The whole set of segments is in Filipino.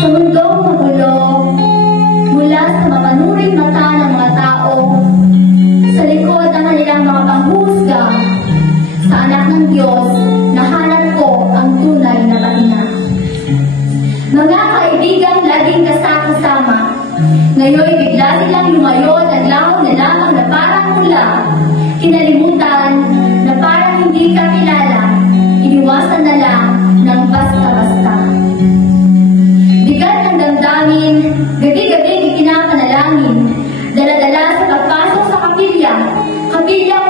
Sa mundong magulo, mula sa mapanuring mata ng mga tao, sa likod ng kanilang mga panghuhusga, sa anak ng Diyos, nahanap ko ang tunay na pahinga. Mga kaibigan laging kasama, ngayon bigla silang lumayo at naglaho na lamang na parang mula, kinalimutan na parang hindi ka kilala, iniwasan na lang ng basta-basta. Bigat ng damdamin, gabi-gabing ikinapanalangin, dala-dala sa pagpasok sa kapilya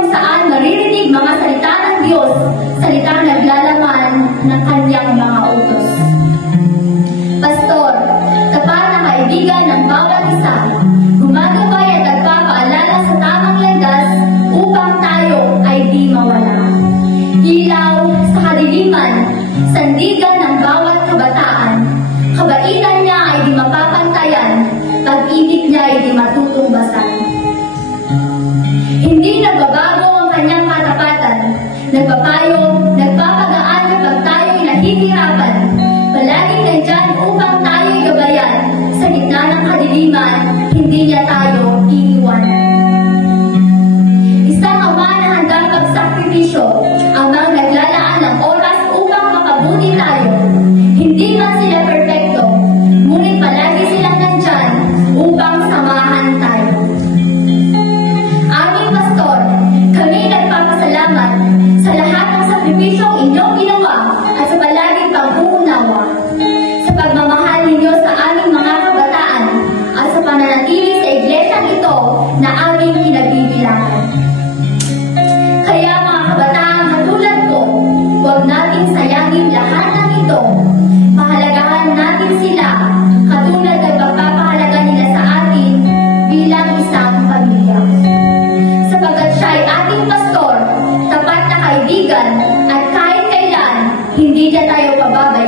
kung saan maririnig mga salita ng Diyos, salitang naglalaman ng kanyang mga utos. Pastor, tapat na kaibigan ng bawat isa, gumagabay at nagpapaalala sa tamang landas upang tayo ay di mawala. Ilaw sa kadiliman, sandigan ng bawat kabataan, kabaitan niya ay di mapapantayan, pag-ibig niya ay di matutumbasan. Hindi nagbabago ang kanyang katapatan, nagpapayo, nagpapagaan kapag tayo'y nahihirapan, palaging nandyan upang tayo'y gabayan, sa gitna ng kadiliman, hindi niya tayo iiwanan. Isang ama na handang pagsakripisyo, amang naglalaan ng oras upang makabuti tayo. Hindi man sila perfecto, ngunit palagi silang nandyan upang samahan tayo. Aming pastor, kami nagpapasalamat sa lahat ng sakripisyong inyong ginawa at sa palaging pag-uunawa, sa pagmamahal ninyo sa aming mga kabataan at sa pananatili sa iglesyang ito na aming pinagbibilangan. Kaya mga kabataan katulad ko, huwag nating sayangin lahat ng ito. Pahalagahan natin sila katulad ng pagpapahalaga nila sa atin bilang isang pamilya. Sapagkat siya ay ating pastor, tapat na kaibigan, at kahit kailan, hindi niya tayo pababayaan.